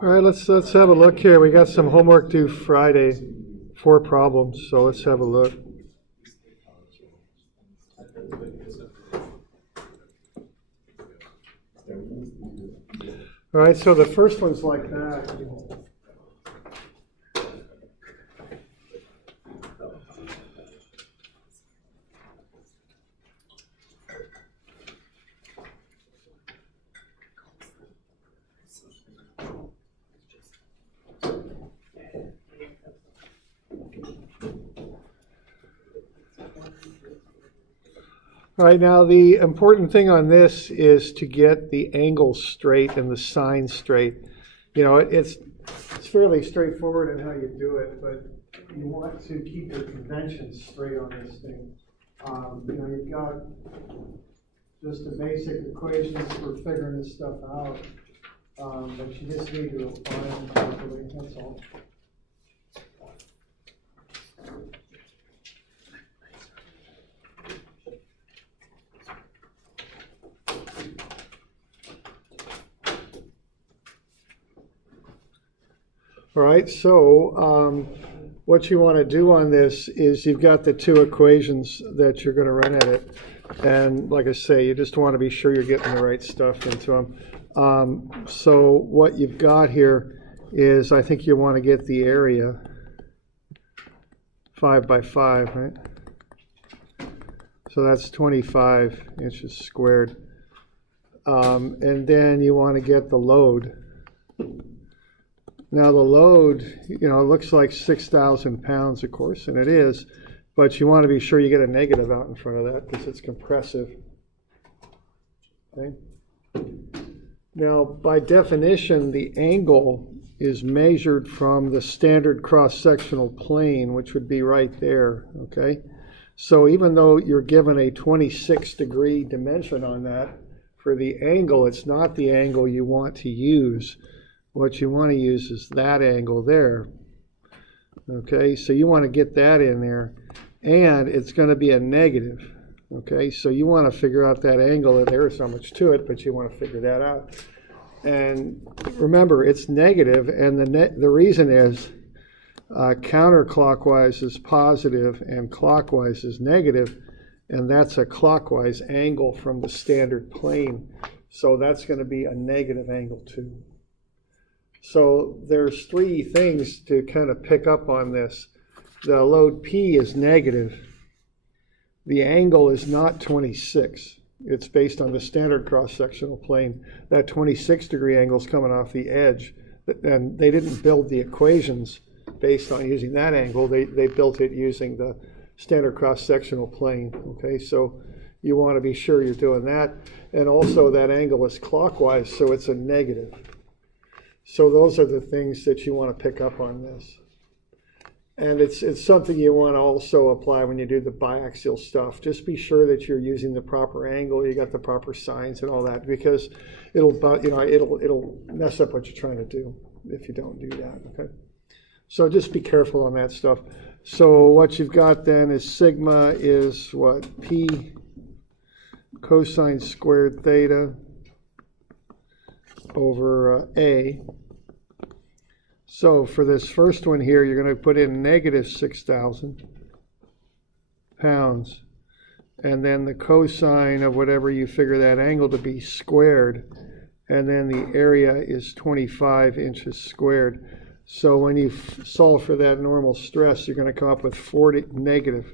All right, let's have a look here. We got some homework due Friday, 4 problems, so let's have a look. All right, so the first one's like that. All right, now the important thing on this is to get the angle straight and the sign straight. You know, it's fairly straightforward in how you do it, but you want to keep your conventions straight on this thing. You know, you've got just the basic equations for figuring this stuff out, but you just need to apply them properly, that's all. All right, so what you want to do on this is you've got the 2 equations that you're going to run at it. And like I say, you just want to be sure you're getting the right stuff into them. So what you've got here is, I think you want to get the area 5 by 5, right? So that's 25 inches squared. And then you want to get the load. Now the load, you know, it looks like 6,000 pounds, of course, and it is, but you want to be sure you get a negative out in front of that because it's compressive. Okay. Now, by definition, the angle is measured from the standard cross-sectional plane, which would be right there, okay? So even though you're given a 26-degree dimension on that, for the angle, it's not the angle you want to use. What you want to use is that angle there. Okay, so you want to get that in there, and it's going to be a negative. Okay, so you want to figure out that angle, and there's so much to it, but you want to figure that out. And remember, it's negative, and the reason is counterclockwise is positive and clockwise is negative, and that's a clockwise angle from the standard plane. So that's going to be a negative angle too. So there's 3 things to kind of pick up on this. The load P is negative. The angle is not 26. It's based on the standard cross-sectional plane. That 26-degree angle is coming off the edge. And they didn't build the equations based on using that angle. They built it using the standard cross-sectional plane. Okay, so you want to be sure you're doing that. And also that angle is clockwise, so it's a negative. So those are the things that you want to pick up on this. And it's something you want to also apply when you do the biaxial stuff. Just be sure that you're using the proper angle, you got the proper signs and all that, because it'll mess up what you're trying to do if you don't do that, okay? So just be careful on that stuff. So what you've got then is sigma is what? P cosine squared theta over A. So for this first one here, you're going to put in negative 6,000 pounds. And then the cosine of whatever you figure that angle to be squared. And then the area is 25 inches squared. So when you solve for that normal stress, you're going to come up with negative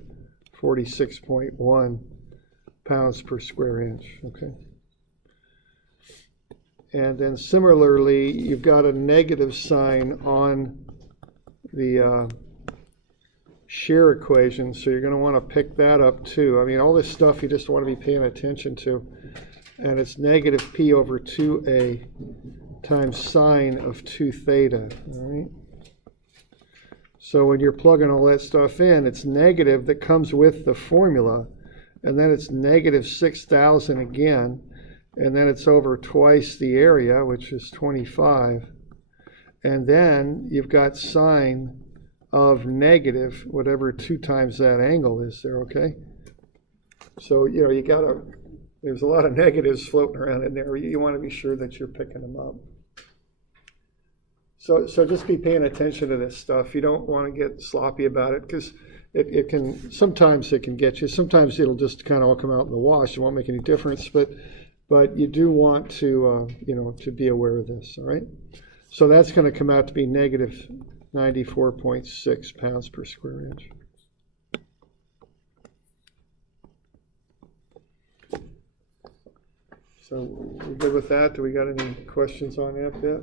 46.1 pounds per square inch. Okay. And then similarly, you've got a negative sign on the shear equation, so you're going to want to pick that up too. I mean, all this stuff you just want to be paying attention to. And it's negative P over 2A times sine of 2 theta. All right? So when you're plugging all that stuff in, it's negative that comes with the formula, and then it's negative 6,000 again. And then it's over twice the area, which is 25. And then you've got sine of negative, whatever 2 times that angle is there, okay? So, you know, there's a lot of negatives floating around in there. You want to be sure that you're picking them up. So just be paying attention to this stuff. You don't want to get sloppy about it because it can, sometimes it can get you. Sometimes it'll just kind of all come out in the wash. It won't make any difference, but you do want to, to be aware of this, all right? So that's going to come out to be negative 94.6 pounds per square inch. So we're good with that? Do we got any questions on that bit?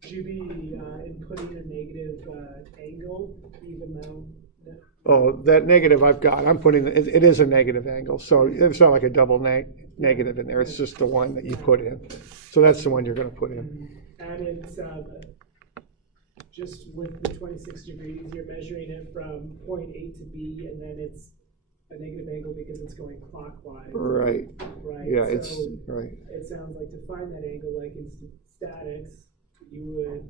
Should you be inputting a negative angle, even though? Oh, that negative I've got, I'm putting, it is a negative angle, so it's not like a double negative in there, it's just the one that you put in. So that's the one you're going to put in. And it's just with the 26 degrees, you're measuring it from point A to B, and then it's a negative angle because it's going clockwise. Right. Right. Yeah, so it's right. It sounds like to find that angle, like in statics, you would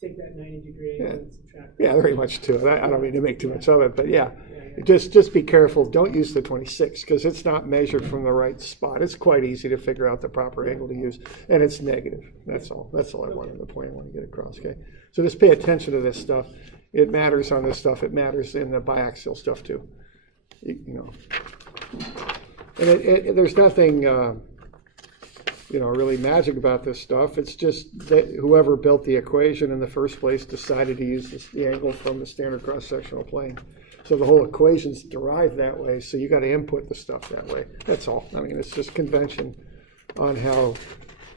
take that 90-degree angle and subtract that. Yeah, very much to it. I don't mean to make too much of it, but yeah. Just be careful. Don't use the 26 because it's not measured from the right spot. It's quite easy to figure out the proper angle to use, and it's negative. That's all. That's all I wanted. The point I want to get across. Okay. So just pay attention to this stuff. It matters on this stuff. It matters in the biaxial stuff too. And there's nothing, really magic about this stuff. It's just that whoever built the equation in the first place decided to use the angle from the standard cross-sectional plane. So the whole equation's derived that way, so you got to input the stuff that way. That's all. I mean, it's just convention on how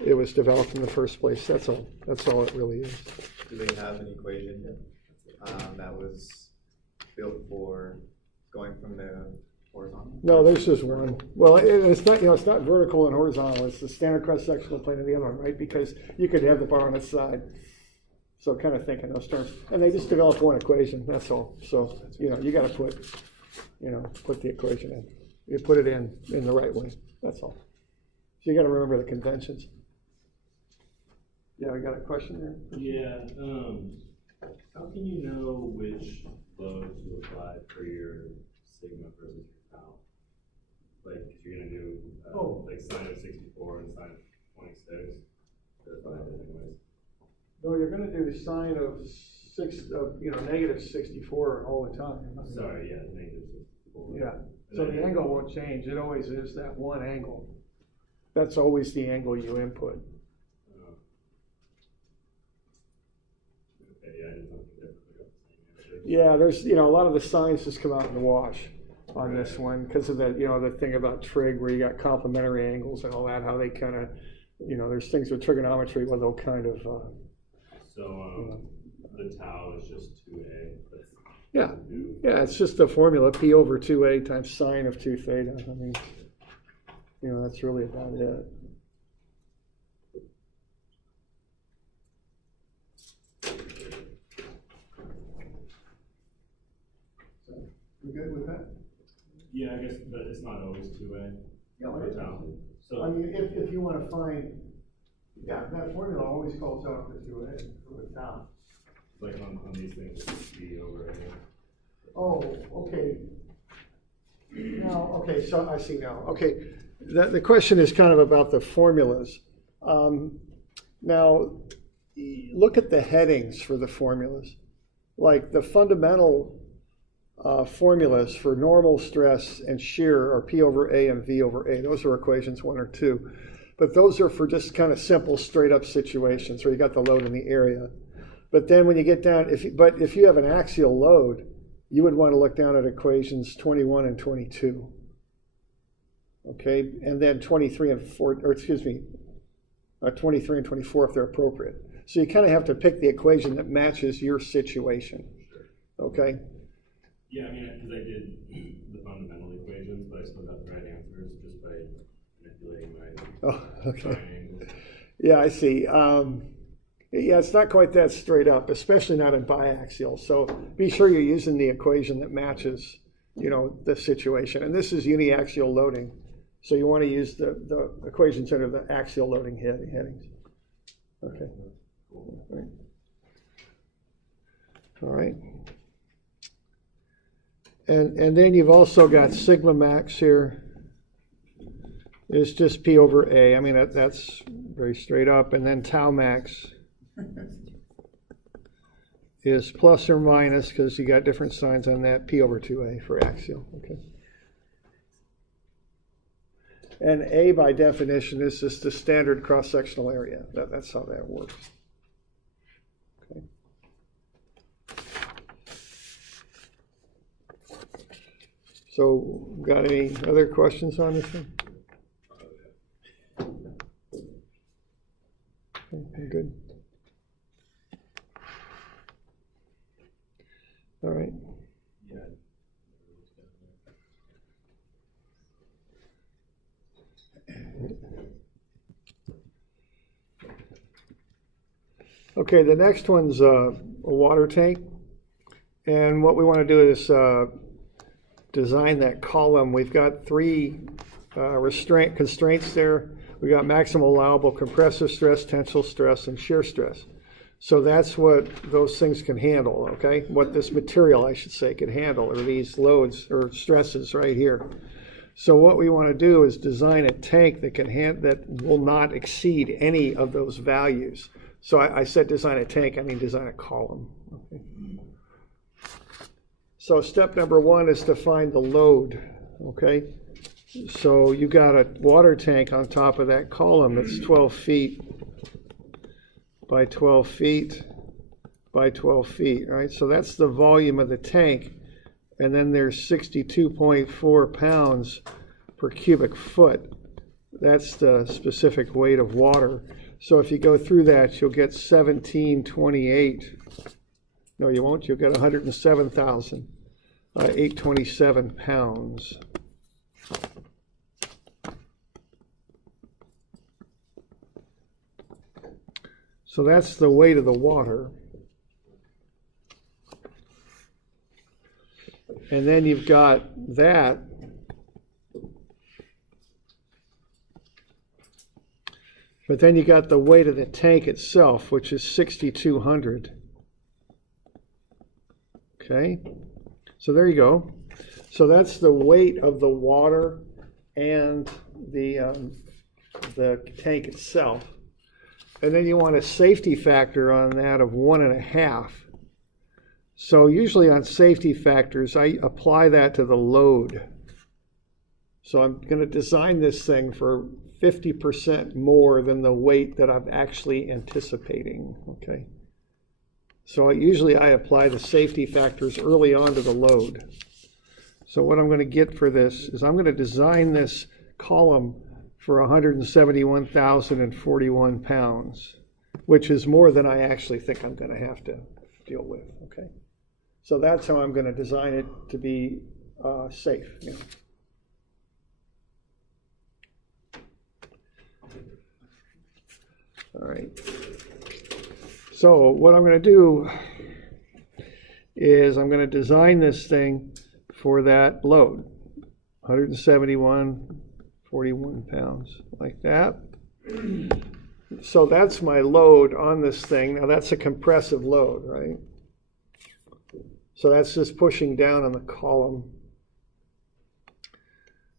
it was developed in the first place. That's all. That's all it really is. Do they have an equation that was built for going from the horizontal? No, there's just one. Well, it's not, it's not vertical and horizontal. It's the standard cross-sectional plane of the other one, right? Because you could have the bar on its side. So kind of think in those terms. And they just developed one equation, that's all. So, you got to put the equation in. You put it in the right way, that's all. So you got to remember the conventions. Yeah, we got a question there? Yeah, how can you know which load to apply for your sigma versus your tau? Like, if you're going to do like sine of 64 and sine of 26, anyways. No, you're going to do the sine of negative 64 all the time. Sorry, yeah, negative 64. Yeah, so the angle won't change. It always is that one angle. That's always the angle you input. Okay, yeah, I didn't think that. Yeah, there's, a lot of the signs just come out in the wash on this one because of the, the thing about trig where you got complementary angles and all that, how they kind of, there's things with trigonometry where they'll kind of. So the tau is just 2a. Yeah, it's just the formula P over 2a times sine of 2 theta. I mean, that's really about it. You good with that? Yeah, I guess, but it's not always 2a. Yeah, for tau. So I mean, if you want to find, that formula always calls out for 2a for the tau. like on these things, it's b over a. Oh, okay. Now, okay, so I see now. Okay, the question is kind of about the formulas. Now, look at the headings for the formulas. Like the fundamental formulas for normal stress and shear are P over A and V over A. Those are equations 1 or 2. But those are for just kind of simple, straight up situations where you got the load in the area. But then when you get down, if you have an axial load, you would want to look down at equations 21 and 22. Okay, and then 23 and 23 and 24 if they're appropriate. So you kind of have to pick the equation that matches your situation. Okay? Yeah, I mean, because I did the fundamental equations, but I still got the right answers just by manipulating my triangles. Yeah, I see. Yeah, it's not quite that straight up, especially not in biaxial. So be sure you're using the equation that matches, the situation. And this is uniaxial loading. So you want to use the equations under the axial loading headings. Okay. All right. And then you've also got sigma max here. It's just P over A. I mean, that's very straight up. And then tau max is plus or minus, because you got different signs on that, P over 2A for axial, okay? And A by definition is just the standard cross-sectional area. That's how that works. Okay. So, got any other questions on this one? Okay, good. All right. Yeah. Okay, the next one's a water tank. And what we want to do is design that column. We've got three constraints there. We got maximum allowable compressive stress, tensile stress, and shear stress. So that's what those things can handle, okay? What this material, I should say, can handle, or these loads or stresses right here. So what we want to do is design a tank that that will not exceed any of those values. So I said design a tank, I mean design a column. Okay. So step number one is to find the load, okay? So you got a water tank on top of that column that's 12 feet by 12 feet by 12 feet, right? So that's the volume of the tank. And then there's 62.4 pounds per cubic foot. That's the specific weight of water. So if you go through that, you'll get 1728. No, you won't. You'll get 107,827 pounds. So that's the weight of the water. And then you've got that. But then you got the weight of the tank itself, which is 6,200. Okay, so there you go. So that's the weight of the water and the tank itself. And then you want a safety factor on that of 1.5. So usually on safety factors, I apply that to the load. So I'm going to design this thing for 50% more than the weight that I'm actually anticipating, okay? So usually I apply the safety factors early on to the load. So what I'm going to get for this is I'm going to design this column for 171,041 pounds, which is more than I actually think I'm going to have to deal with, okay? So that's how I'm going to design it to be safe. You know. All right. So what I'm going to do is I'm going to design this thing for that load, 171.41 pounds, like that. So that's my load on this thing. Now that's a compressive load, right? So that's just pushing down on the column.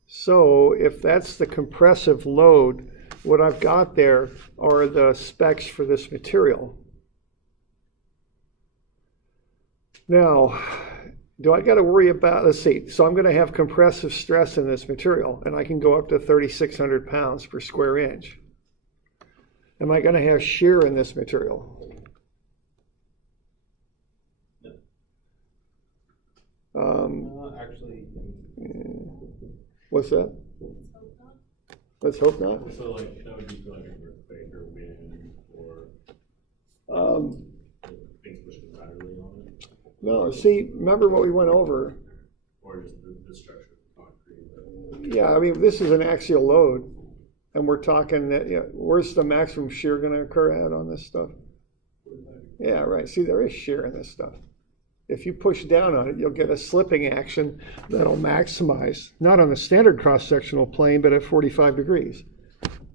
So if that's the compressive load, what I've got there are the specs for this material. Now, do I got to worry about, let's see, so I'm going to have compressive stress in this material, and I can go up to 3,600 pounds per square inch. Am I going to have shear in this material? Actually, what's that? Let's hope not. So like that would be for like an earthquake or wind or things pushing laterally on it, No, see, remember what we went over? or just the structure of concrete. Yeah, I mean, this is an axial load, and we're talking that, you know, where's the maximum shear going to occur at on this stuff? Yeah, right. See, there is shear in this stuff. If you push down on it, you'll get a slipping action that'll maximize, not on the standard cross-sectional plane, but at 45 degrees.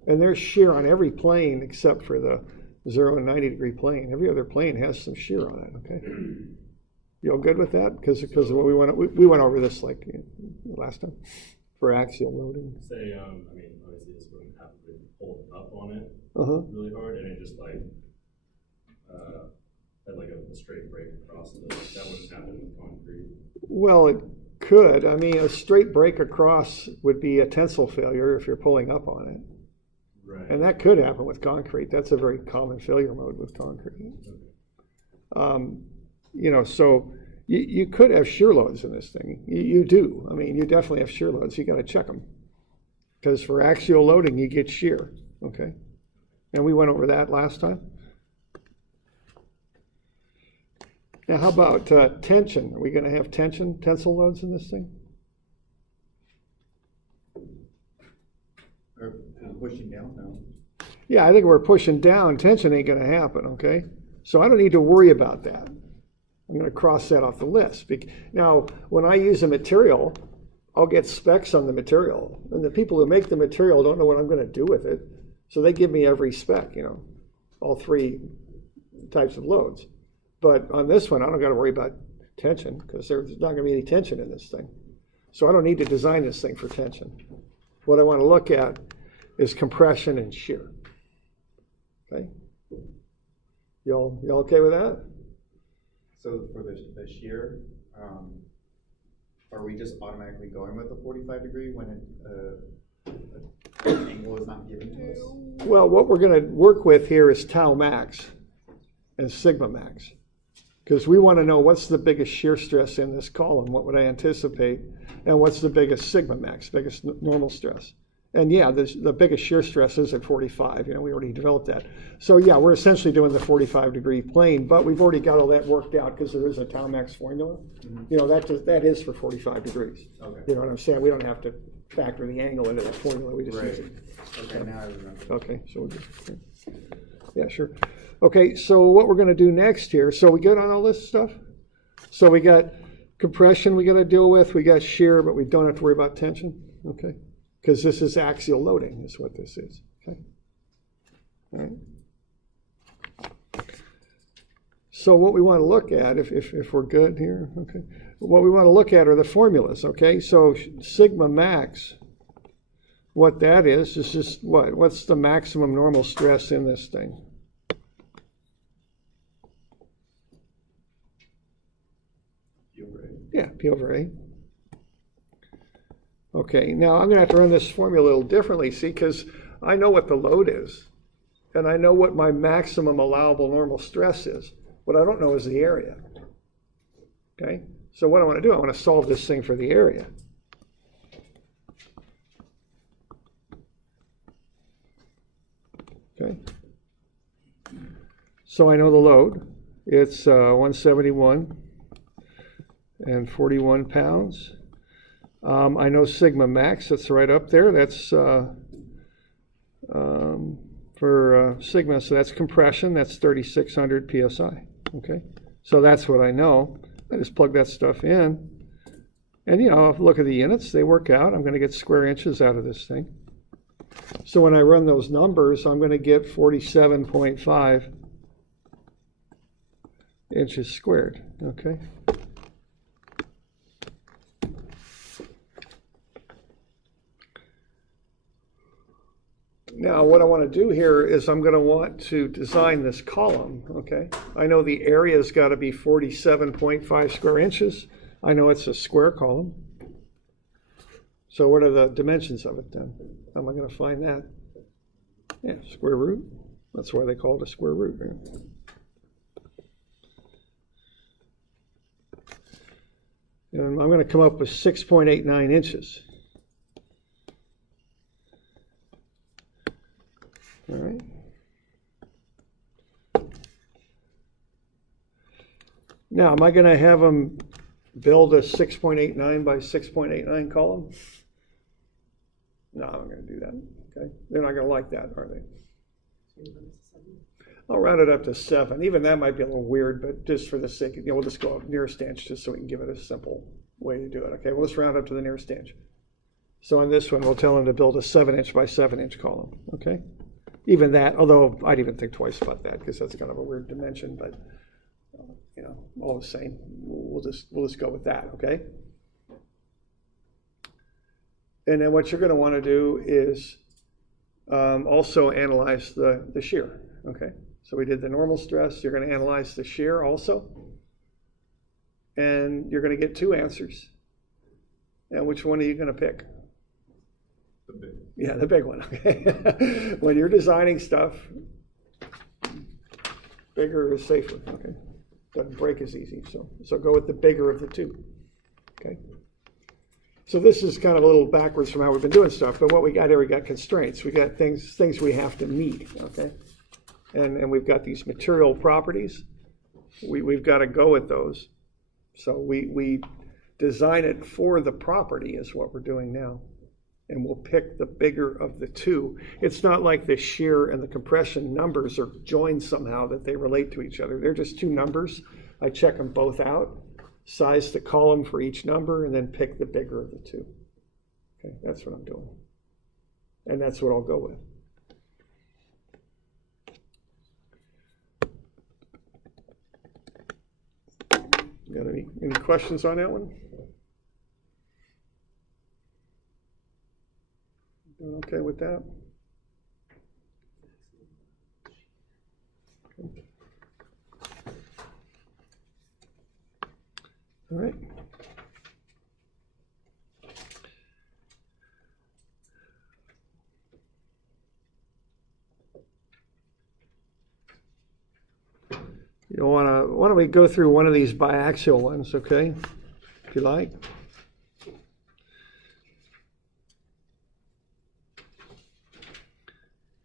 And there's shear on every plane except for the 0 and 90 degree plane. Every other plane has some shear on it, okay? You all good with that? Because what we went over this like last time for axial loading. Say, I mean, obviously this wouldn't have to hold up on it really hard, and it just like had like a straight break across it, that wouldn't happen with concrete. Well, it could. I mean, a straight break across would be a tensile failure if you're pulling up on it. Right. And that could happen with concrete. That's a very common failure mode with concrete. So you could have shear loads in this thing. You do. I mean, you definitely have shear loads. You got to check them. Because for axial loading, you get shear, okay? And we went over that last time. Now, how about tension? Are we going to have tensile loads in this thing? Or pushing down now. Yeah, I think we're pushing down. Tension ain't going to happen, okay? So I don't need to worry about that. I'm going to cross that off the list. Now, when I use a material, I'll get specs on the material. And the people who make the material don't know what I'm going to do with it. So they give me every spec, all three types of loads. But on this one, I don't got to worry about tension because there's not going to be any tension in this thing. So I don't need to design this thing for tension. What I want to look at is compression and shear. Okay? Y'all okay with that? So for the shear, are we just automatically going with the 45 degree when an angle is not given to us? Well, what we're going to work with here is tau max and sigma max. Because we want to know what's the biggest shear stress in this column, what would I anticipate, and what's the biggest sigma max, biggest normal stress. And yeah, the biggest shear stress is at 45, we already developed that. So yeah, we're essentially doing the 45 degree plane, but we've already got all that worked out because there is a tau max formula. Mm-hmm. That is for 45 degrees. Okay. You know what I'm saying? We don't have to factor the angle into that formula, we just use it. Okay, now I remember. Okay, so yeah, sure. Okay, so what we're going to do next here, so we good on all this stuff? So we got compression we got to deal with, we got shear, but we don't have to worry about tension, okay? Because this is axial loading is what this is, okay? All right. So what we want to look at, if we're good here, okay? What we want to look at are the formulas, okay? So sigma max, what that is just what? What's the maximum normal stress in this thing? Yeah, P over A. Okay, now I'm going to have to run this formula a little differently, see, because I know what the load is, and I know what my maximum allowable normal stress is. What I don't know is the area. Okay, so what I want to do, I want to solve this thing for the area. Okay, so I know the load. It's 171 and 41 pounds. I know sigma max, that's right up there. That's for sigma, so that's compression, that's 3,600 psi. Okay, so that's what I know. I just plug that stuff in. And if you look at the units, they work out. I'm going to get square inches out of this thing. So when I run those numbers, I'm going to get 47.5 inches squared. Okay. Now, what I want to do here is I'm going to want to design this column, okay? I know the area's got to be 47.5 square inches. I know it's a square column. So what are the dimensions of it then? How am I going to find that? Yeah, square root. That's why they call it a square root. Right? And I'm going to come up with 6.89 inches. All right. Now, am I going to have them build a 6.89 by 6.89 column? No, I'm going to do that. Okay, they're not going to like that, are they? I'll round it up to 7. Even that might be a little weird, but just for the sake of, we'll just go up nearest inch just so we can give it a simple way to do it. Okay, well, let's round up to the nearest inch. So on this one, we'll tell them to build a 7-inch by 7-inch column. Okay. Even that, although I'd even think twice about that because that's kind of a weird dimension, but all the same, we'll just go with that, okay? And then what you're going to want to do is also analyze the shear, okay? So we did the normal stress. You're going to analyze the shear also. And you're going to get two answers. And which one are you going to pick? The big. Yeah, the big one, okay? When you're designing stuff, bigger is safer, okay? Doesn't break as easy, so go with the bigger of the two, okay? So this is kind of a little backwards from how we've been doing stuff, but what we got here, we got constraints. We got things we have to meet, okay? And we've got these material properties. We've got to go with those. So we design it for the property is what we're doing now. And we'll pick the bigger of the two. It's not like the shear and the compression numbers are joined somehow that they relate to each other. They're just two numbers. I check them both out, size the column for each number, and then pick the bigger of the two. Okay, that's what I'm doing. And that's what I'll go with. Got any questions on that one? Doing okay with that? Okay. All right. You why don't we go through one of these biaxial ones, okay? If you like.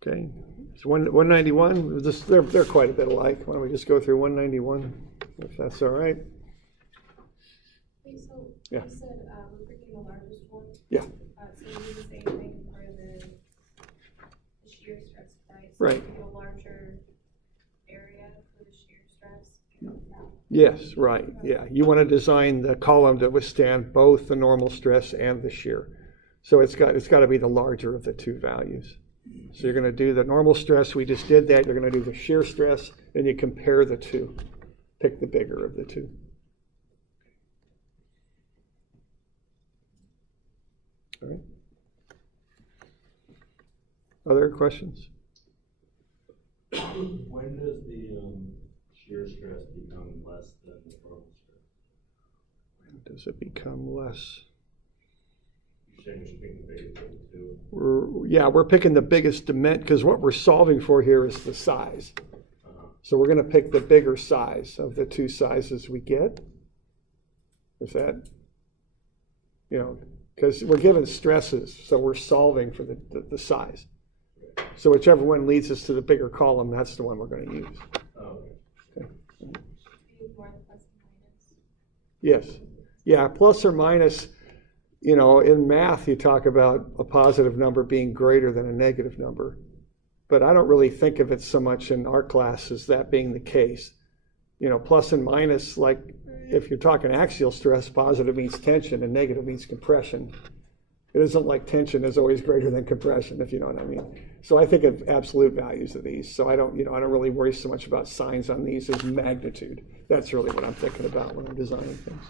Okay, so 191, they're quite a bit alike. Why don't we just go through 191, if that's all right? Okay, so Yeah. you said we're picking the largest one? Yeah. So we do the same thing for the shear stress, right? So Right. we pick a larger area for the shear stress. Yes, right, yeah. You want to design the column to withstand both the normal stress and the shear. So it's got to be the larger of the two values. So you're going to do the normal stress, we just did that. You're going to do the shear stress, and you compare the two. Pick the bigger of the two. All right. Other questions? When does the shear stress become less than the normal stress? When does it become less? You're saying we should pick the biggest of the two? We're picking the biggest dimension because what we're solving for here is the size. So we're going to pick the bigger size of the two sizes we get. Is that, because we're given stresses, so we're solving for the size. So whichever one leads us to the bigger column, that's the one we're going to use. Oh, okay. Use more the plus and minus. Yes. Yeah, plus or minus, in math you talk about a positive number being greater than a negative number. But I don't really think of it so much in our class as that being the case. Plus and minus, like if you're talking axial stress, positive means tension and negative means compression. It isn't like tension is always greater than compression, if you know what I mean. So I think of absolute values of these. So I don't really worry so much about signs on these as magnitude. That's really what I'm thinking about when I'm designing things.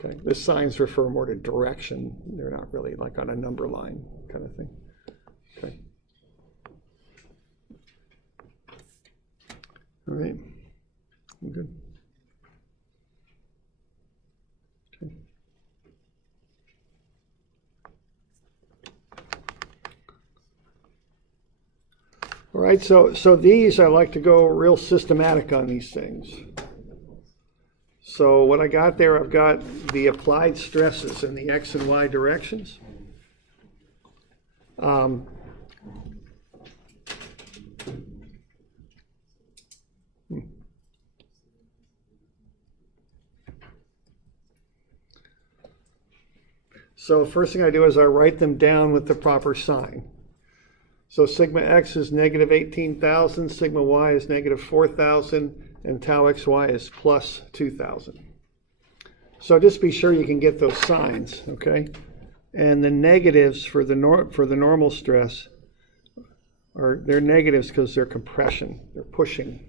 Okay, the signs refer more to direction. They're not really like on a number line kind of thing. Okay. All right. I'm good. Okay. All right, so these, I like to go real systematic on these things. So what I got there, I've got the applied stresses in the X and Y directions. So first thing I do is I write them down with the proper sign. So sigma x is negative 18,000, sigma y is negative 4,000, and tau xy is plus 2,000. So just be sure you can get those signs, okay? And the negatives for the normal stress they're negatives because they're compression, they're pushing.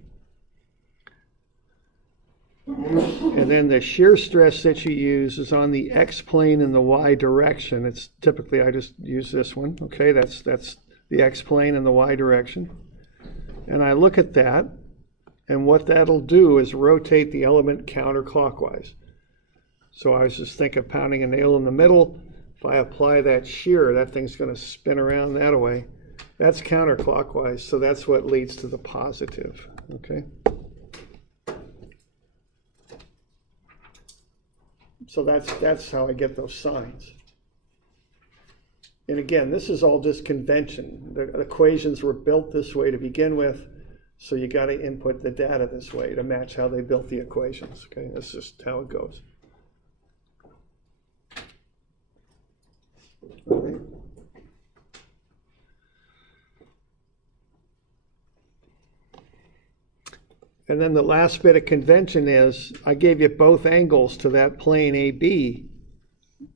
And then the shear stress that you use is on the x plane and the y direction. It's typically I just use this one, okay? That's the x plane and the y direction. and I look at that, and what that'll do is rotate the element counterclockwise. So I was just thinking pounding a nail in the middle. If I apply that shear, that thing's going to spin around that way. That's counterclockwise, so that's what leads to the positive, okay? So that's how I get those signs. And again, this is all just convention. The equations were built this way to begin with, so you got to input the data this way to match how they built the equations, okay? That's just how it goes. All right. And then the last bit of convention is I gave you both angles to that plane AB,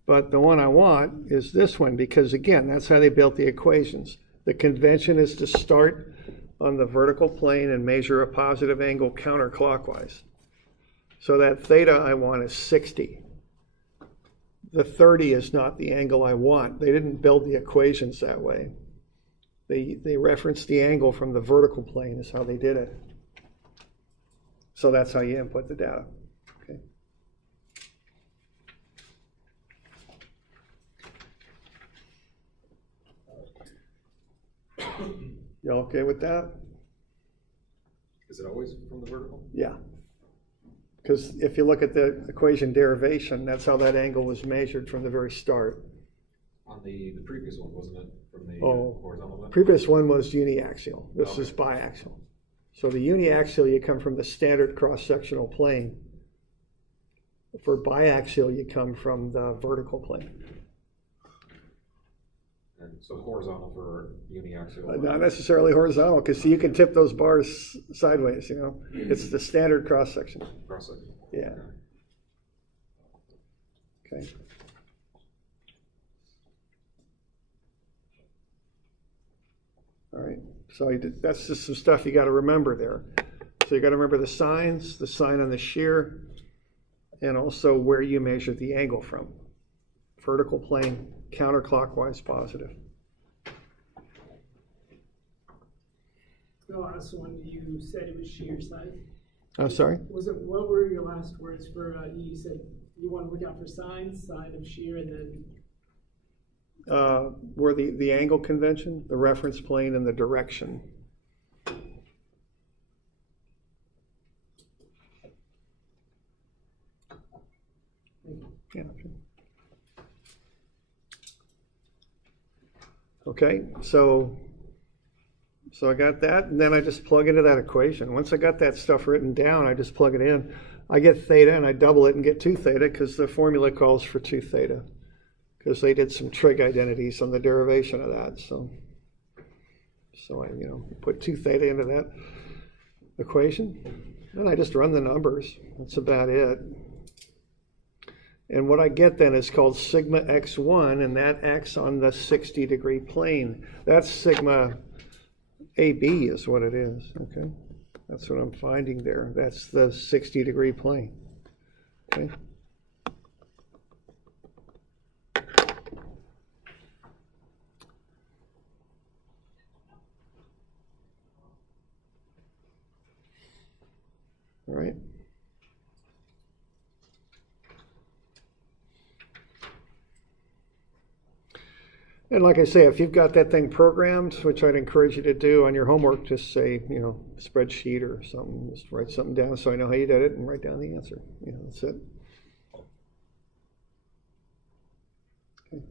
but the one I want is this one because, again, that's how they built the equations. The convention is to start on the vertical plane and measure a positive angle counterclockwise. So that theta I want is 60. The 30 is not the angle I want. They didn't build the equations that way. They referenced the angle from the vertical plane is how they did it. So that's how you input the data. Okay. Y'all okay with that? Is it always from the vertical? Yeah. Because if you look at the equation derivation, that's how that angle was measured from the very start. On the previous one, wasn't it? From the horizontal one? Previous one was uniaxial. This is Okay. biaxial. So the uniaxial, you come from the standard cross-sectional plane. For biaxial, you come from the vertical plane. And so horizontal for uniaxial. Not necessarily horizontal, because you can tip those bars sideways, you know. It's the standard cross-section. Cross section. Yeah. Okay. All right. So that's just some stuff you got to remember there. So you got to remember the signs, the sign on the shear, and also where you measure the angle from. Vertical plane, counterclockwise positive. The last one, you said it was shear side. I'm sorry? What were your last words for, you said you want to look out for signs, sign of shear, and then Where the angle convention, the reference plane, and the direction. Yeah. Okay, so I got that, and then I just plug into that equation. Once I got that stuff written down, I just plug it in. I get theta, and I double it and get 2 theta, because the formula calls for 2 theta, because they did some trig identities on the derivation of that. So I, put 2 theta into that equation, and I just run the numbers. That's about it. And what I get then is called sigma x1, and that acts on the 60-degree plane. That's sigma AB is what it is, okay? That's what I'm finding there. That's the 60-degree plane, okay? All right. And like I say, if you've got that thing programmed, which I'd encourage you to do on your homework, just say, spreadsheet or something, just write something down so I know how you did it and write down the answer. That's it. Okay.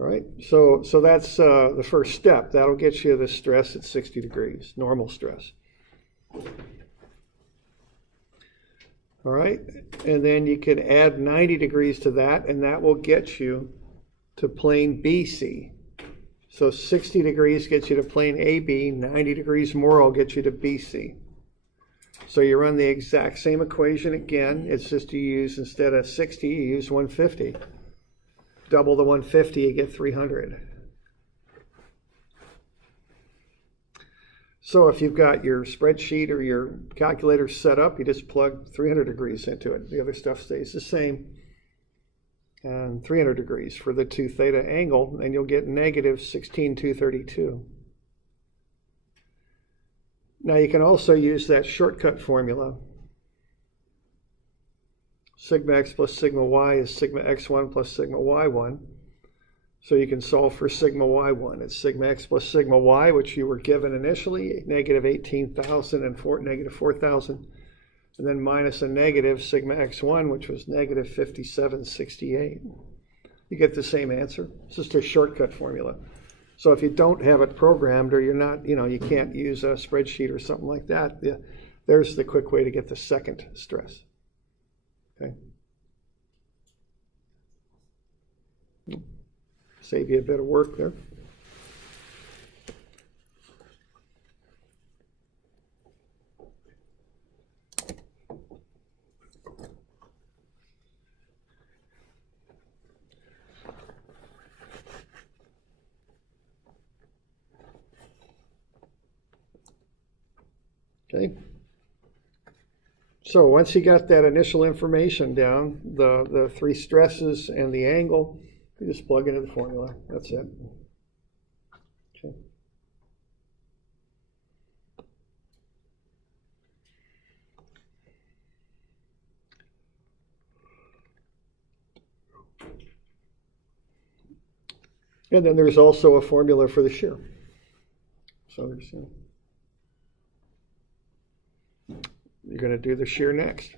All right, so that's the first step. That'll get you the stress at 60 degrees, normal stress. All right, and then you can add 90 degrees to that, and that will get you to plane BC. So 60 degrees gets you to plane AB, 90 degrees more will get you to BC. So you run the exact same equation again. It's just you use, instead of 60, you use 150. Double the 150, you get 300. So if you've got your spreadsheet or your calculator set up, you just plug 300 degrees into it. The other stuff stays the same. And 300 degrees for the 2 theta angle, and you'll get negative 16,232. Now you can also use that shortcut formula. Sigma x plus sigma y is sigma x1 plus sigma y1. So you can solve for sigma y1. It's sigma x plus sigma y, which you were given initially, negative 18,000 and negative 4,000. And then minus a negative sigma x1, which was negative 5768. You get the same answer. It's just a shortcut formula. So if you don't have it programmed, or you're not, you can't use a spreadsheet or something like that, there's the quick way to get the second stress. Okay. Save you a bit of work there. Okay. So once you got that initial information down, the 3 stresses and the angle, you just plug into the formula. That's it. Okay. And then there's also a formula for the shear. So there's, you're going to do the shear next.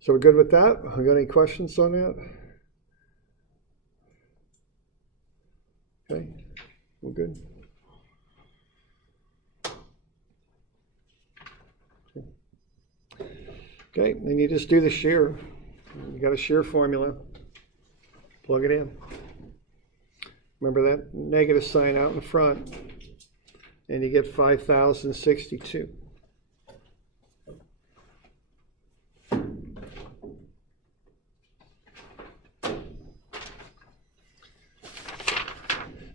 So we're good with that? We got any questions on that? Okay, we're good. Okay, then you just do the shear. You got a shear formula. Plug it in. Remember that negative sign out in front, and you get 5,062.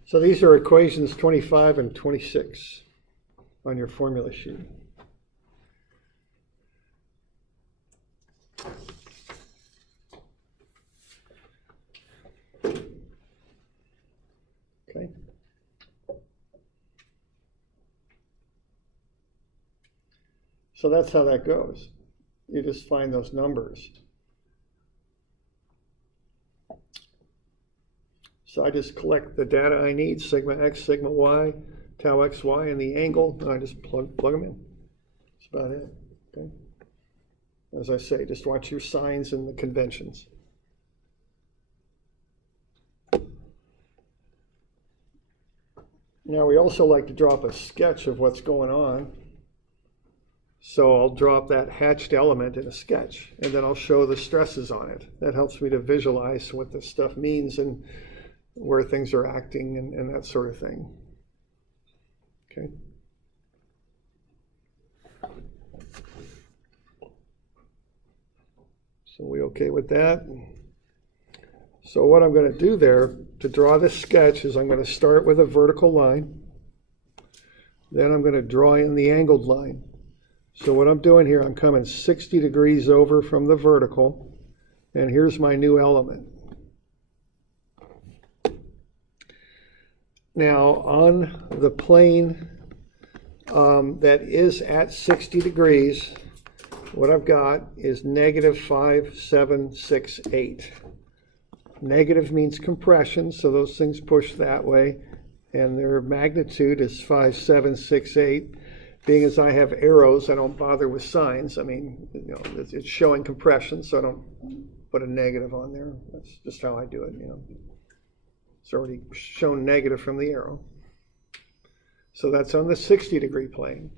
So these are equations 25 and 26 on your formula sheet. Okay. So that's how that goes. You just find those numbers. So I just collect the data I need, sigma x, sigma y, tau xy, and the angle, and I just plug them in. That's about it. Okay. As I say, just watch your signs and the conventions. Now we also like to drop a sketch of what's going on. So I'll drop that hatched element in a sketch, and then I'll show the stresses on it. That helps me to visualize what this stuff means and where things are acting and that sort of thing. Okay. So we okay with that? So what I'm going to do there to draw this sketch is I'm going to start with a vertical line. Then I'm going to draw in the angled line. So what I'm doing here, I'm coming 60 degrees over from the vertical, and here's my new element. Now on the plane that is at 60 degrees, what I've got is negative 5768. Negative means compression, so those things push that way, and their magnitude is 5768. Being as I have arrows, I don't bother with signs. I mean, it's showing compression, so I don't put a negative on there. That's just how I do it, It's already shown negative from the arrow. So that's on the 60-degree plane.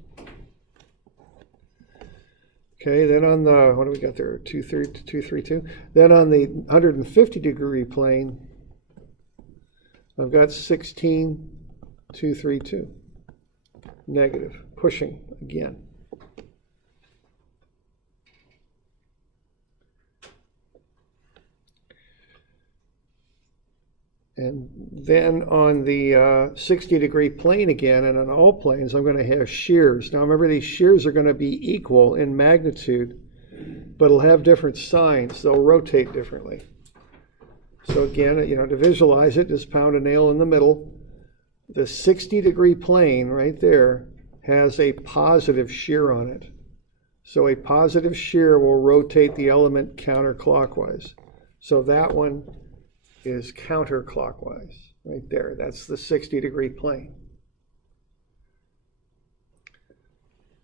Okay, then on the, what do we got there? 232. Then on the 150-degree plane, I've got 16,232. Negative, pushing again. And then on the 60-degree plane again, and on all planes, I'm going to have shears. Now remember, these shears are going to be equal in magnitude, but it'll have different signs. They'll rotate differently. So again, to visualize it, just pound a nail in the middle. The 60-degree plane right there has a positive shear on it. So a positive shear will rotate the element counterclockwise. So that one is counterclockwise right there. That's the 60-degree plane.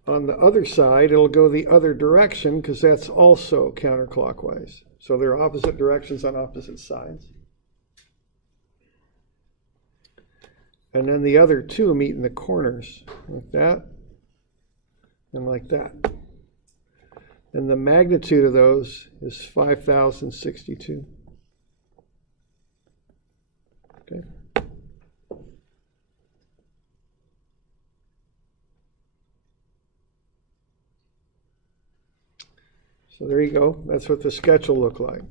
On the other side, it'll go the other direction because that's also counterclockwise. So they're opposite directions on opposite sides. And then the other two meet in the corners, like that and like that. And the magnitude of those is 5,062. Okay. So there you go. That's what the sketch will look like.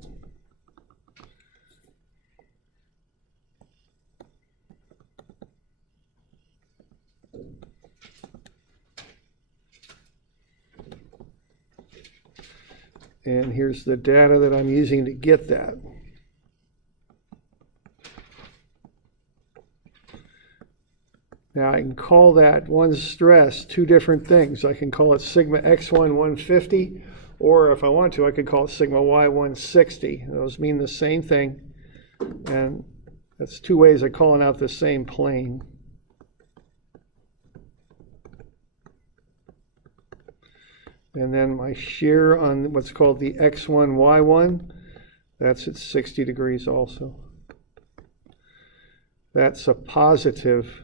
And here's the data that I'm using to get that. Now I can call that one stress two different things. I can call it sigma x1 150, or if I want to, I could call it sigma y 160. Those mean the same thing. And that's two ways of calling out the same plane. And then my shear on what's called the x1, y1, that's at 60 degrees also. That's a positive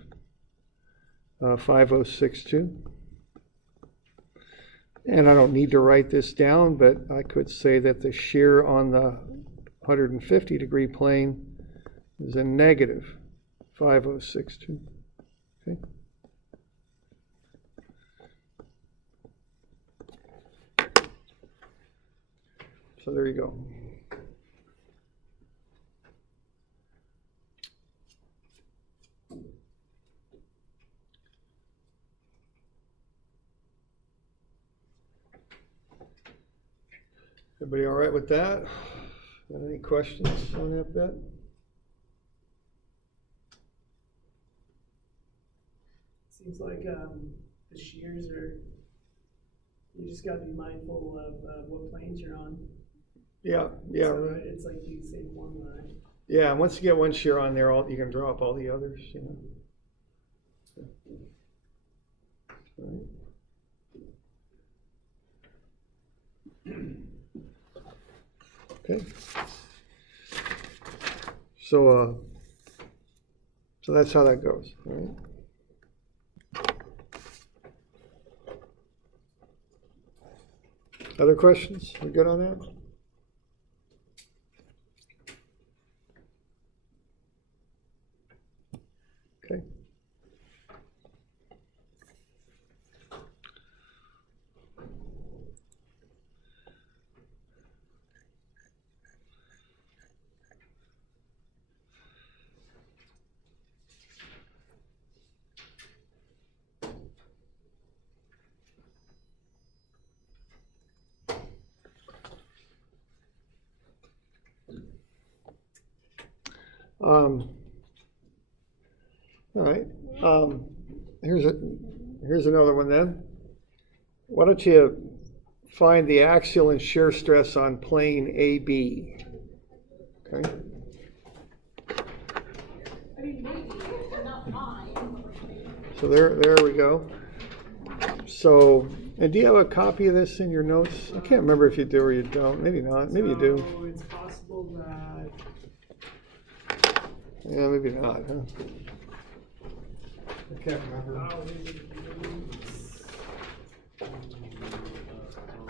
5062. And I don't need to write this down, but I could say that the shear on the 150 degree plane is a negative 5062. Okay. So there you go. Everybody all right with that? Got any questions on that bit? Seems like the shears are, you just got to be mindful of what planes you're on. Yeah, So right. it's like the same formula, right? Yeah, and once you get one shear on there, you can drop all the others, All right. Okay. So that's how that goes, all right? Other questions? We good on that? Okay. All right. Here's another one then. Why don't you find the axial and shear stress on plane AB? Okay. So there we go. So, and do you have a copy of this in your notes? I can't remember if you do or you don't. Maybe not. Maybe you do. So it's possible that. Yeah, maybe not, huh? I can't remember.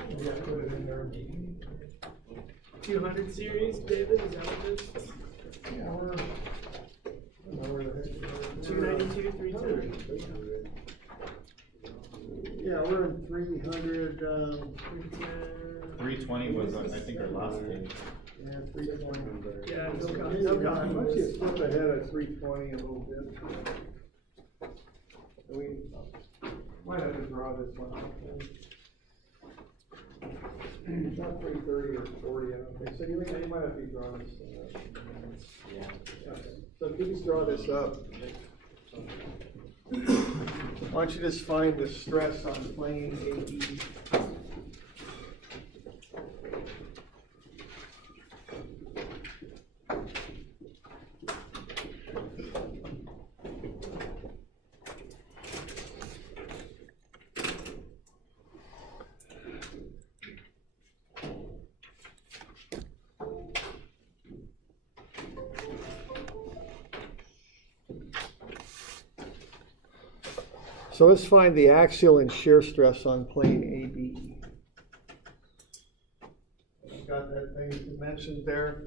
Maybe I put it in there. 200 series, David, is that what it is? Yeah, I don't know where the heck we are. 292, 310. Yeah, we're in 300. 310. 320 was, I think, our last page. Yeah, 320. Yeah, no comment. No comment. Why don't you flip ahead of 320 a little bit? We might have to draw this one out. It's not 330 or 40, I don't think. So you might have to draw this. Yeah. So if you just draw this up. Why don't you just find the stress on plane AB? So let's find the axial and shear stress on plane AB. Got that thing mentioned there.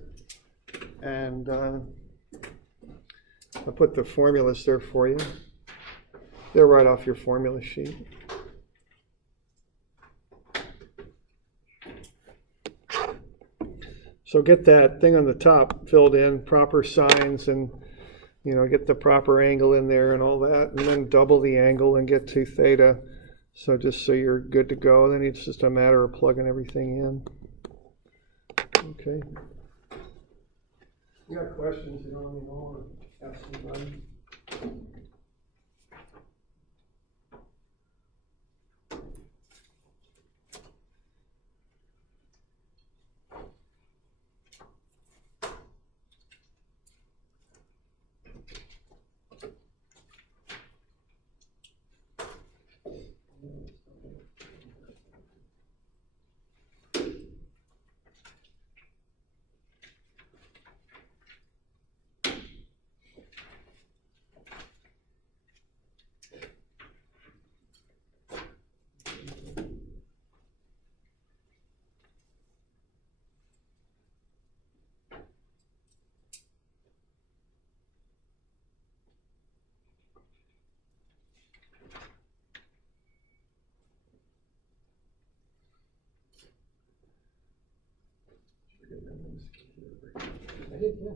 And I'll put the formulas there for you. They're right off your formula sheet. So get that thing on the top filled in, proper signs, and get the proper angle in there and all that, and then double the angle and get to theta. So just so you're good to go, then it's just a matter of plugging everything in. Okay. You got questions, let me know, or ask somebody. I did, yeah.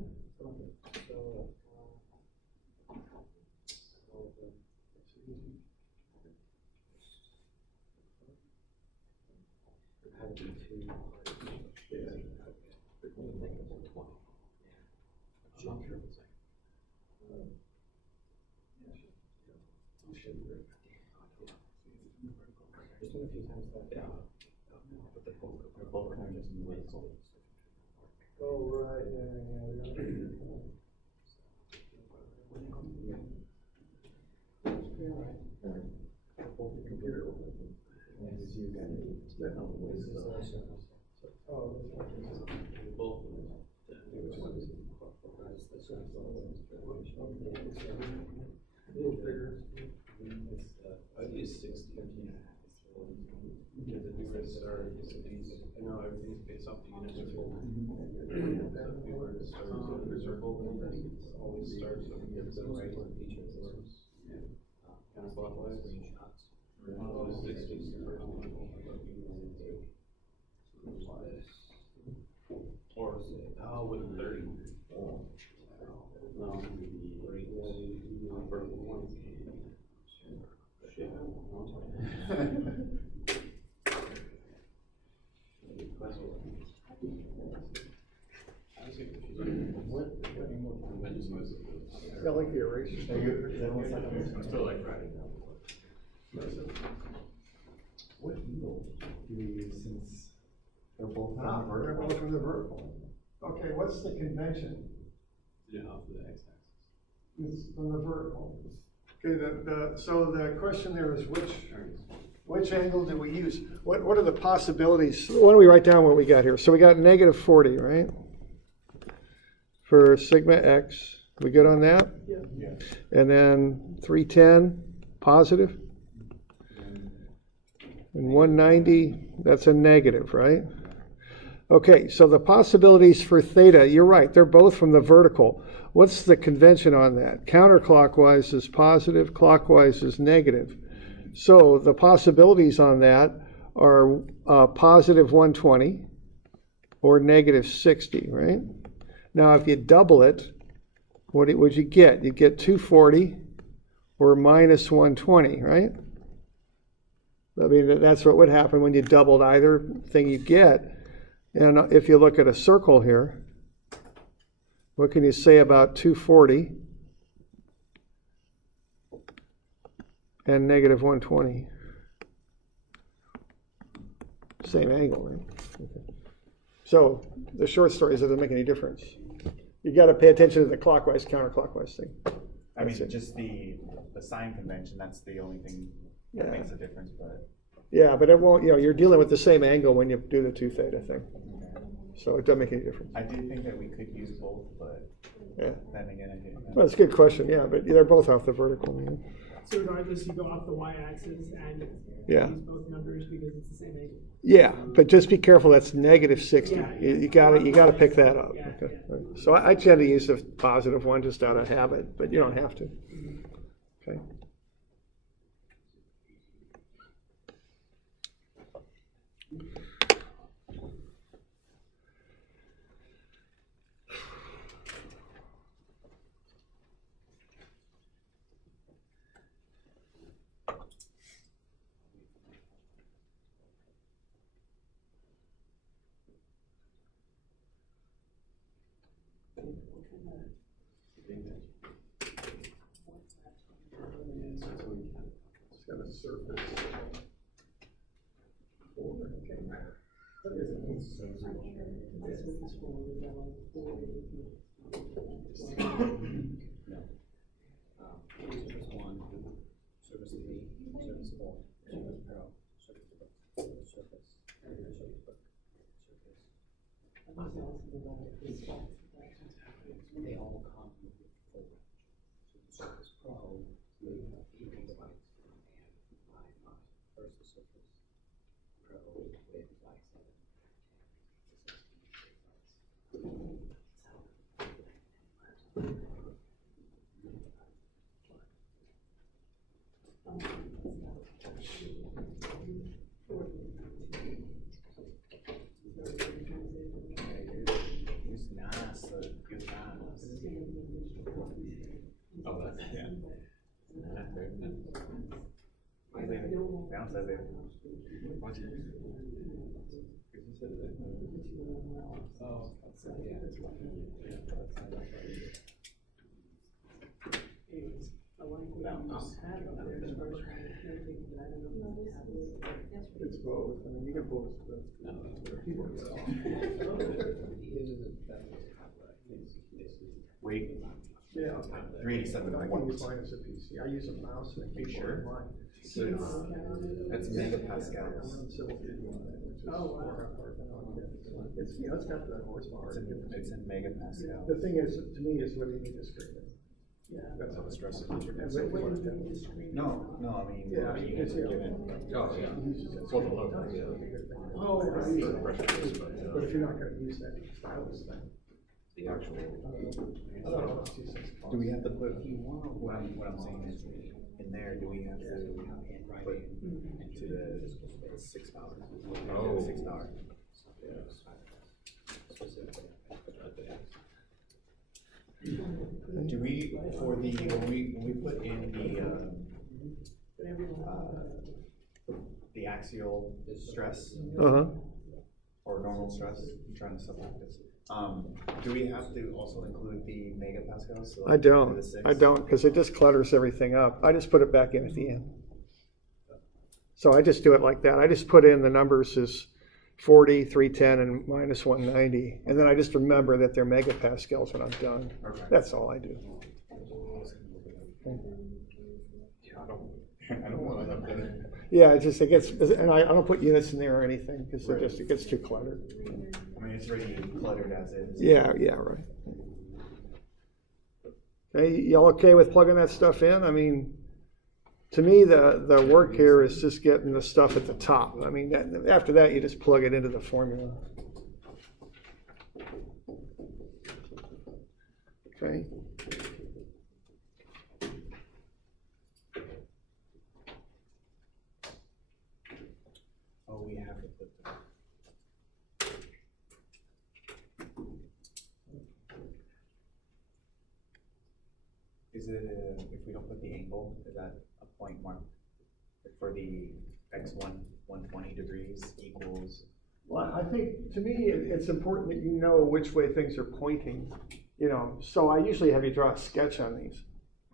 Oh, right, yeah. I use 60. Because the difference are, I know everything's based off the unit circle. So if you were to start with a circle, then it always starts with the right features. Counterclockwise. One of those 60s. Or with 30. No, I like the eraser. I'm still like writing down. What angle do we use since they're both Ah, they're both from the vertical. Okay, what's the convention? Yeah, off of the x-axis. It's from the vertical. Okay, so the question there is which angle do we use? What are the possibilities? Why don't we write down what we got here? So we got -40, right? For sigma x. We good on that? Yeah. And then 310 positive. And 190, that's a negative, right? Okay, so the possibilities for theta, you're right, they're both from the vertical. What's the convention on that? Counterclockwise is positive, clockwise is negative. So the possibilities on that are positive 120 or negative 60, right? Now, if you double it, what would you get? You get 240 or minus 120, right? I mean, that's what would happen when you doubled either thing you get. And if you look at a circle here, what can you say about 240 and negative 120? Same angle, right? Okay. So the short story is it doesn't make any difference. You got to pay attention to the clockwise, counterclockwise thing. I mean, That's it. just the sign convention, that's the only thing Yeah. that makes a difference, but. Yeah, but it won't, you're dealing with the same angle when you do the 2 theta thing. So it doesn't make any difference. I do think that we could use both, but Yeah. then again, I didn't. Well, it's a good question, yeah, but they're both off the vertical. Yeah. So regardless, you go off the y-axis and Yeah. use both numbers because it's the same angle. Yeah, but just be careful, that's negative 60. Yeah. You gotta pick that up. Yeah, Okay. yeah. Right. So I tend to use the positive one just out of habit, but you don't have to. Okay. It's got a surface. Surface 1, surface 3, surface 4, surface parallel, surface they all come with full range. So the Surface Pro with gigabytes and Wi-Fi versus Surface Pro with Wi-Fi 7 Use NAS, use NAS. Oh, that's, yeah. Downstairs there. What's yours? Because you said that. Oh, that's, yeah, that's right. Yeah, that's right. It's both. I mean, you get both. No, that's where keyboard is. Wait, Yeah. 387 I can watts. use mine as a PC. I use a mouse and a You keyboard. sure? Mine. That's megapascals. Oh, wow. It's, it's got the horsepower. It's in megapascal. The thing is, to me, is whether you need to screen it. Yeah. That's So the stress of And internet. what you need to screen. No, I mean. Yeah, you it's, guys are given. Oh, yeah. Well, the load, yeah. Oh, The right. pressure is, but, But if you're not gonna use that stylus thing. the actual. I don't know, it's 2 cents. Do we have to put, what I'm saying is, in there, do we have to put into the 6 power? Oh. 6 power. Do we, for the, when we put in the axial stress Uh-huh. or normal stress, I'm trying to subtract this. Do we have to also include the megapascals? So I don't, the 6? I don't, because it just clutters everything up. I just put it back in at the end. So I just do it like that. I just put in the numbers as 40, 310, and minus 190. And then I just remember that they're megapascals when I'm done. Okay. That's all I do. Yeah, I don't want to have that. Yeah, it gets, and I don't put units in there or anything, because it gets too cluttered. I mean, it's already cluttered as is. Yeah, right. Hey, y'all okay with plugging that stuff in? I mean, to me, the work here is just getting the stuff at the top. I mean, after that, you just plug it into the formula. Okay. Oh, Is it, if we don't put the angle, is that a point mark for the x1, 120 degrees equals? Well, I think, to me, it's important that you know which way things are pointing, so I usually have you draw a sketch on these.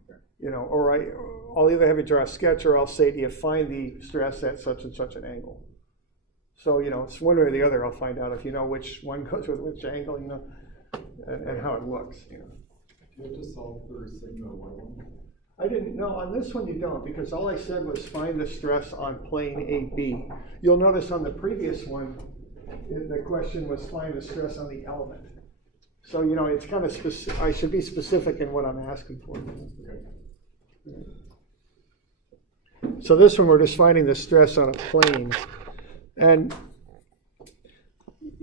Okay. Or I'll either have you draw a sketch or I'll say to you, find the stress at such and such an angle. So, it's one way or the other. I'll find out if you know which one goes with which angle, and how it looks, Do you have to solve for sigma y1? I didn't know, on this one you don't, because all I said was find the stress on plane AB. You'll notice on the previous one, the question was find the stress on the element. So, it's kind of I should be specific in what I'm asking for. Okay. So this one, we're just finding the stress on a plane. And,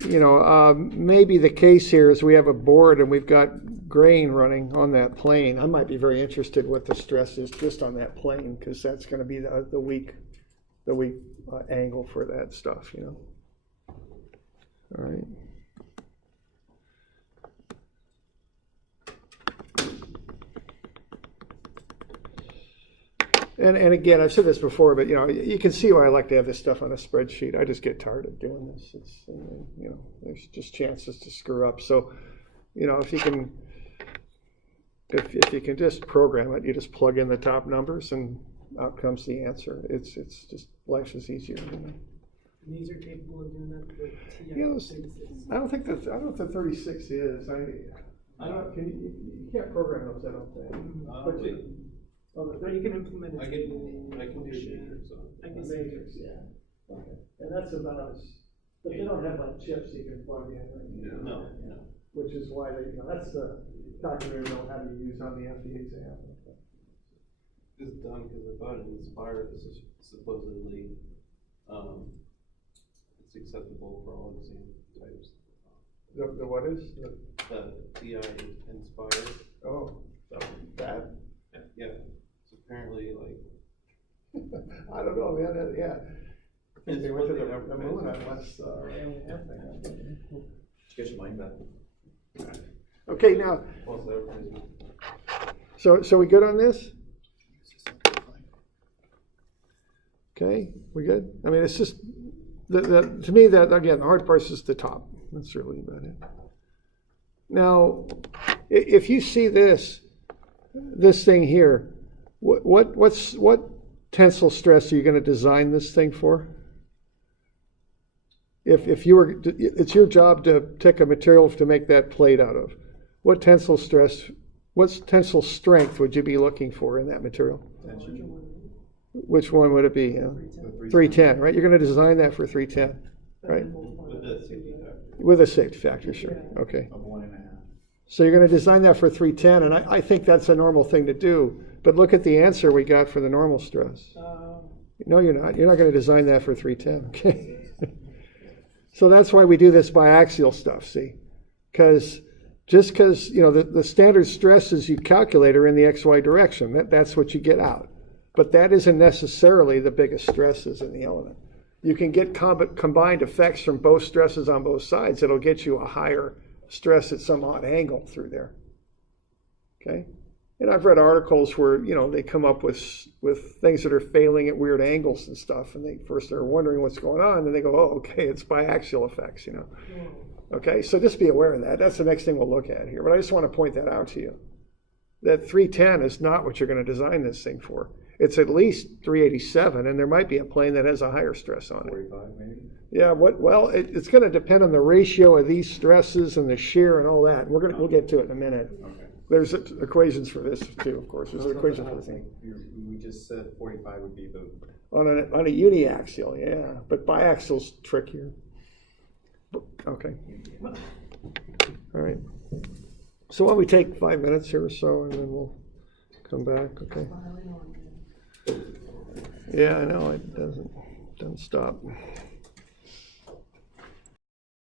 maybe the case here is we have a board and we've got grain running on that plane. I might be very interested what the stress is just on that plane, because that's going to be the weak angle for that stuff, All right. And again, I've said this before, but you can see why I like to have this stuff on a spreadsheet. I just get tired of doing this. It's there's just chances to screw up. So, if you can just program it, you just plug in the top numbers and out comes the answer. It's just life is easier. And these are capable of doing that with TI Yes. 36. I don't know if the 36 is. I don't. You can't program those. I don't think. But you can implement it. I can do matrix on. I can say Matrix, yeah. Okay. And that's about as, but they don't have like chips you can plug in. Right? No. Which is why that's the calculator they'll have you use on the FE exam. It's done because I thought Inspire is supposedly, it's acceptable for all exam types. The what is? The TI Inspire. Oh, that? Yeah, it's apparently like. I don't know, man. Yeah. I think It's they went to what they the advertise. moon unless thing. Get your mind back. Okay, now, False advertisement. so we good on this? Okay, we good? I mean, it's just, to me, that, again, the hard part is just the top. That's really about it. Now, if you see this thing here, what tensile stress are you going to design this thing for? If you were, it's your job to take a material to make that plate out of. What tensile strength would you be looking for in that material? Which one would it be? 310, right? You're going to design that for 310, right? With the safety factor. With a safety factor, sure. Okay. Of 1.5. So you're going to design that for 310, and I think that's a normal thing to do. But look at the answer we got for the normal stress. No, you're not. You're not going to design that for 310, okay? So that's why we do this biaxial stuff, see? Because the standard stresses you calculate are in the XY direction. That's what you get out. But that isn't necessarily the biggest stresses in the element. You can get combined effects from both stresses on both sides that'll get you a higher stress at some odd angle through there. Okay? And I've read articles where, they come up with things that are failing at weird angles and stuff, and they first are wondering what's going on, and then they go, oh, okay, it's biaxial effects, Okay, so just be aware of that. That's the next thing we'll look at here. But I just want to point that out to you. That 310 is not what you're going to design this thing for. It's at least 387, and there might be a plane that has a higher stress on it. 45 maybe? Yeah, it's going to depend on the ratio of these stresses and the shear and all that. We'll get to it in a minute. Okay. There's equations for this too, of course. There's an equation for everything. We just said 45 would be the. On a uniaxial, yeah, but biaxial's trickier. Okay. All right. So why don't we take 5 minutes here or so, and then we'll come back. Okay. Yeah, I know it doesn't stop.